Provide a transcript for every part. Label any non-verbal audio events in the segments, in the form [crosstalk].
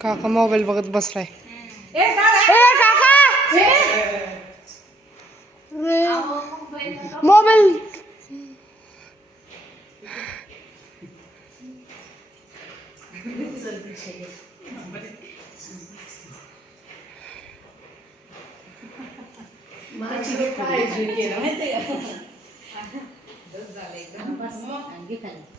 كاكا ما بل بغض بصري ايه, إيه كاكا ايه موبل ما تشوفك [laughs]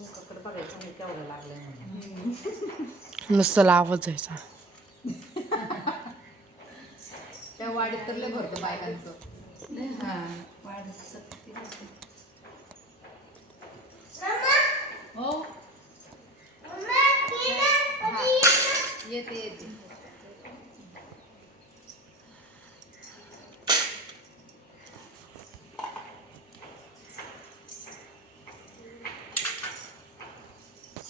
नुसत बघायचं नुसतं आवाज जायचा त्या वाडीत तर लय भरतो बायकांचं हा हो येते येते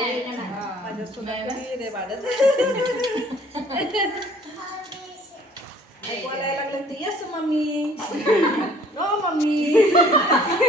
[laughs] ¿Cuál es la plantilla su mami? [laughs] No, mami. [laughs]